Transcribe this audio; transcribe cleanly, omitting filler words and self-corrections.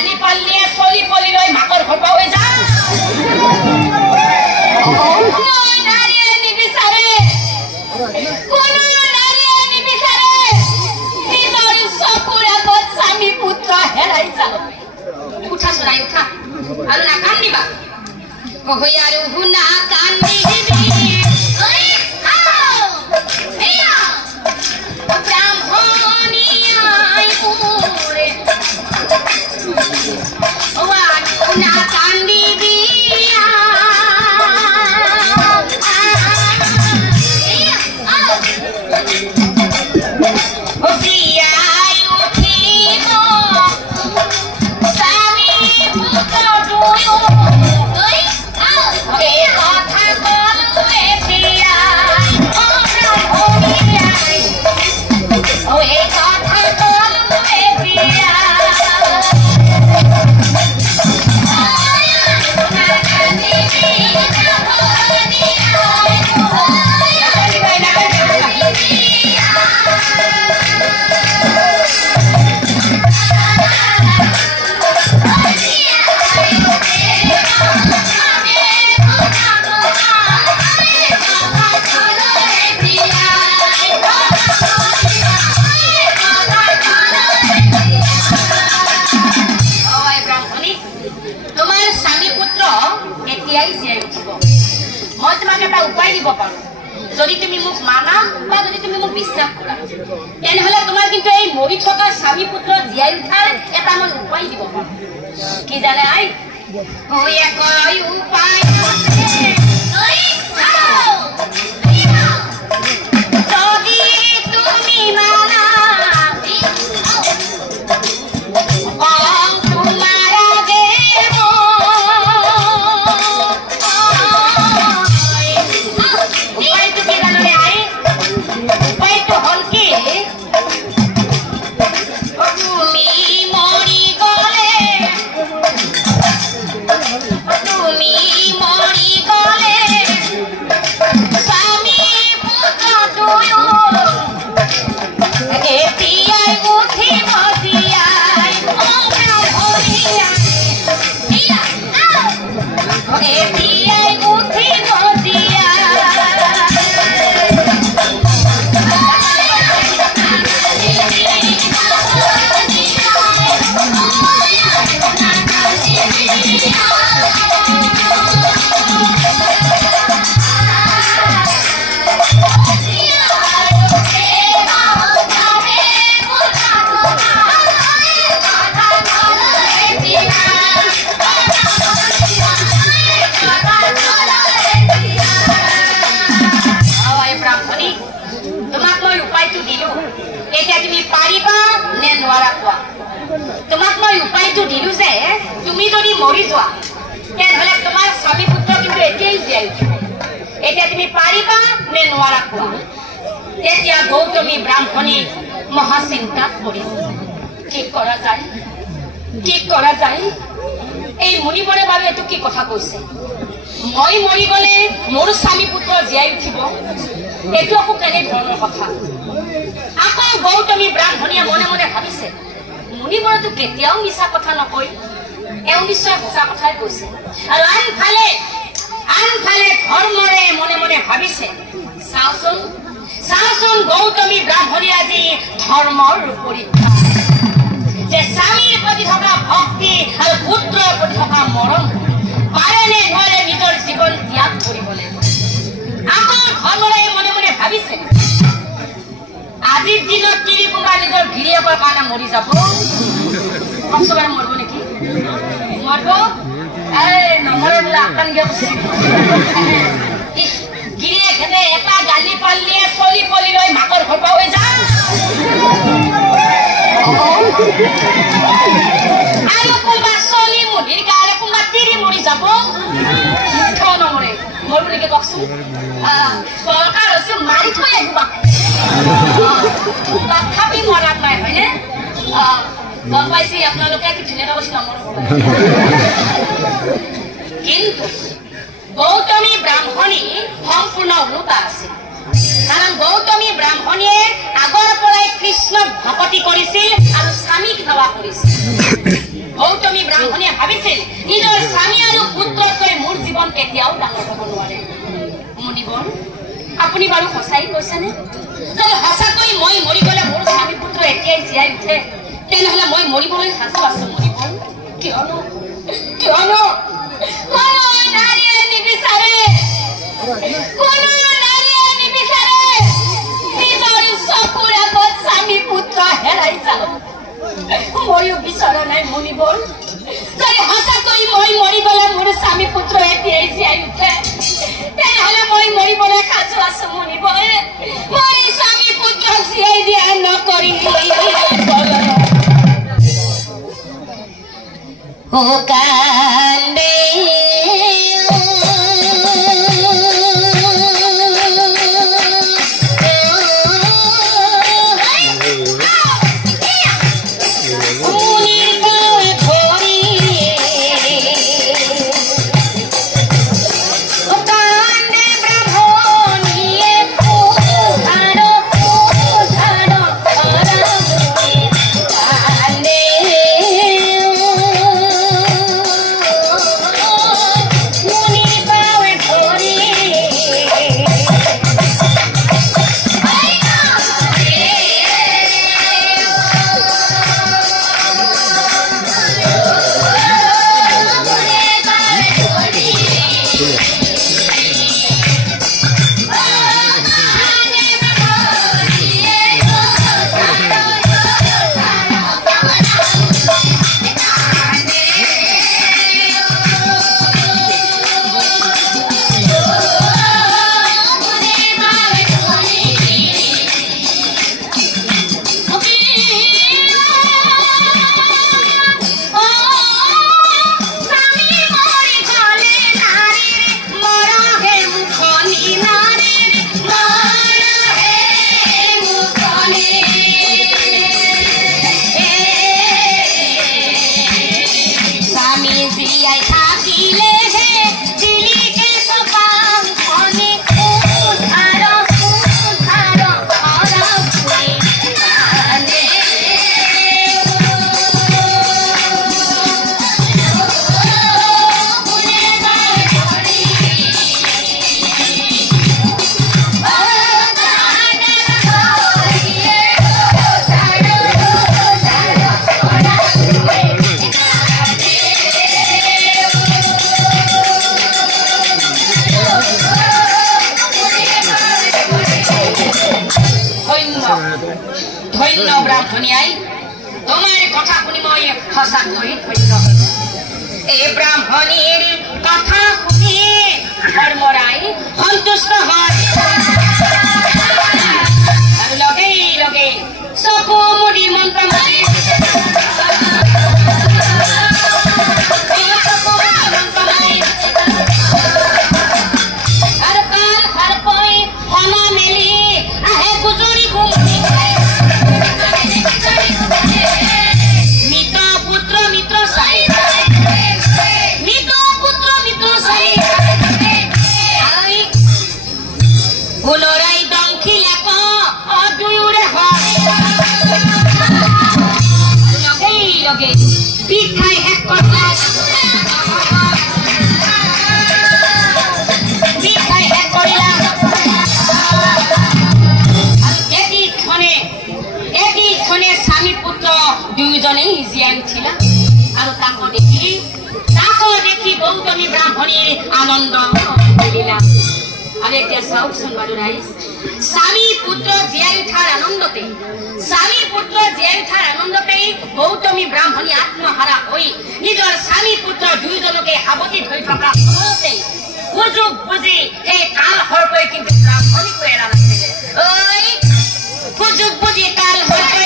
গালি পাল্লিয়ে চলি পলি লৈ মাকৰ ঘৰ পাৱে যা নাৰীয়ে নিবিচাৰে কোনো নাৰীয়ে নিবিচাৰে নিজৰ চকুৰ আগত স্বামী পুত্ৰ হেৰাই যাব উঠা চৰাই উঠা আৰু নাকান্দিবা কহৈ আৰু শুনা কান্দিবি যদি তুমি মোক মানা বা যদি তুমি মোক বিশ্বাস কৰা তেনেহলে তোমাৰ কিন্তু এই মৰি থকা স্বামী পুত্ৰ জীয়াই উঠাৰ এটা মই উপায় দিব পাৰো কি জানে আই হয় কয় উপায় যদি তুমি মানা তোমাক মই উপায়টো দিলো যে তুমি যদি মৰি যোৱা তেনেহলে তোমাৰ স্বামী পুত্ৰ কিন্তু এতিয়াই জীয়াই উঠিব এতিয়া তুমি পাৰিবা নে নোৱাৰা কোৱা তেতিয়া গৌতমী ব্ৰাহ্মণী মহাচিন্তাত পৰিল কি কৰা যায় এই মুনিবৰে বাৰু এইটো কি কথা কৈছে মই মৰি গলে মোৰ স্বামী পুত্ৰ জীয়াই উঠিব এইটো আকৌ কেনে ধৰণৰ কথা আকৌ গৌতমী ব্ৰাহ্মণীয়ে মনে মনে ভাবিছে মুনিবৰতো কেতিয়াও মিছা কথা নকয় এওঁ নিশ্চয় সঁচা কথাই কৈছে আৰু আনফালে ধৰ্মৰে মনে মনে ভাবিছে চাওচোন গৌতমী ব্ৰাহ্মণী আজি ধৰ্মৰ পৰীক্ষা যে স্বামীৰ প্ৰতি থকা ভক্তি আৰু পুত্ৰৰ প্ৰতি থকা মৰম পাৰে নে নোৱাৰে নিজৰ জীৱন ত্যাগ কৰিবলৈ আকৌ ধৰ্মৰে মনে মনে ভাবিছে আজিৰ দিনত তিৰিকুমাৰ নিজৰ গিৰিয়েকৰ কাৰণে মৰি যাব কমচবাৰে মৰিব নেকি মৰিব নমৰে বোলে আকান গিৰিয়েকে এটা গালি পাল্লিয়ে চলি পলি লৈ মাকৰ ঘৰ পাৱে যা আৰু কোনোবা চলি মুহিৰ কাৰণে কোনোবা তিৰি মৰি যাব কিয় নমৰে মৰিব নেকি কওকচোন চৰকাৰ হৈছে মাৰি থৈ আহিব তথাপি মৰাত নাই হয়নে গম পাইছে আপোনালোকে কি ধুনীয়া কৈছে নমৰিব কিন্তু গৌতমী ব্ৰাহ্মণী সম্পূৰ্ণ ওলোটা আছিল কাৰণ গৌতমী ব্ৰাহ্মণীয়ে আগৰ পৰাই কৃষ্ণক ভকতি কৰিছিল আৰু স্বামীক সেৱা কৰিছিল গৌতমী নিজৰ স্বামী আৰু পুত্ৰতকৈ মোৰ জীৱন কেতিয়াও ডাঙৰ হ'ব নোৱাৰে মুনিবৰ আপুনি বাৰু সঁচাই কৈছেনে যদি সঁচাকৈ মই মৰি গ'লে মোৰ স্বামী পুত্ৰ এতিয়াই জীয়াই উঠে তেনেহ'লে মই মৰিবলৈ সাজু আছো মুনিবৰ কিয়নো কোনো নাৰীয়ে নিবিচাৰে নিজৰ চকুৰ আগত স্বামী পুত্ৰ হেৰাই যাওক মৰিও বিচৰা নাই মুনিবৰ যদি সঁচাকৈ মই মৰি গ'লে মোৰ স্বামী পুত্ৰ এতিয়াই জীয়াই উঠে তেনেহ'লে মই মৰিবলৈ সাজু আছো মুনিবৰ মই স্বামী পুত্ৰক জীয়াই দিয়া নকৰি ও কান্দে ধন্য ব্ৰাহ্মণীয়াই তোমাৰ কথা শুনি মই সঁচাকৈ ধন্য এই ব্ৰাহ্মণীৰ কথা শুনি ধৰ্মৰাই সন্তুষ্ট হয় আৰু লগে লগে চকু মুদি মন্ত্ৰ মাৰি আৰু কাল ভাৰকৈ সনা মেলি আহে গুজৰি গুমৰি পিঠাই শেষ কৰিলা এদিক্ষণে স্বামী পুত্ৰ দুয়োজনেই জীয়াই উঠিলা আৰু তাকো দেখি গৌতমী ব্ৰাহ্মণীৰ আনন্দ মিলিলা আৰু এতিয়া চাওকচোন বাৰু ৰাইজ স্বামী পুত্ৰ জীয়াই উঠাৰ আনন্দতেই গৌতমী ব্ৰাহ্মণী আত্মহাৰা হৈ নিজৰ স্বামী পুত্ৰ দুয়োজনকে সাৱটি ধৰি থকা সময়তেই সুযোগ বুজি সেই কাল সৰ্পই কিন্তু ব্ৰাহ্মণীকো এৰা নাছিলে সুযোগ বুজি কাল সৰ্প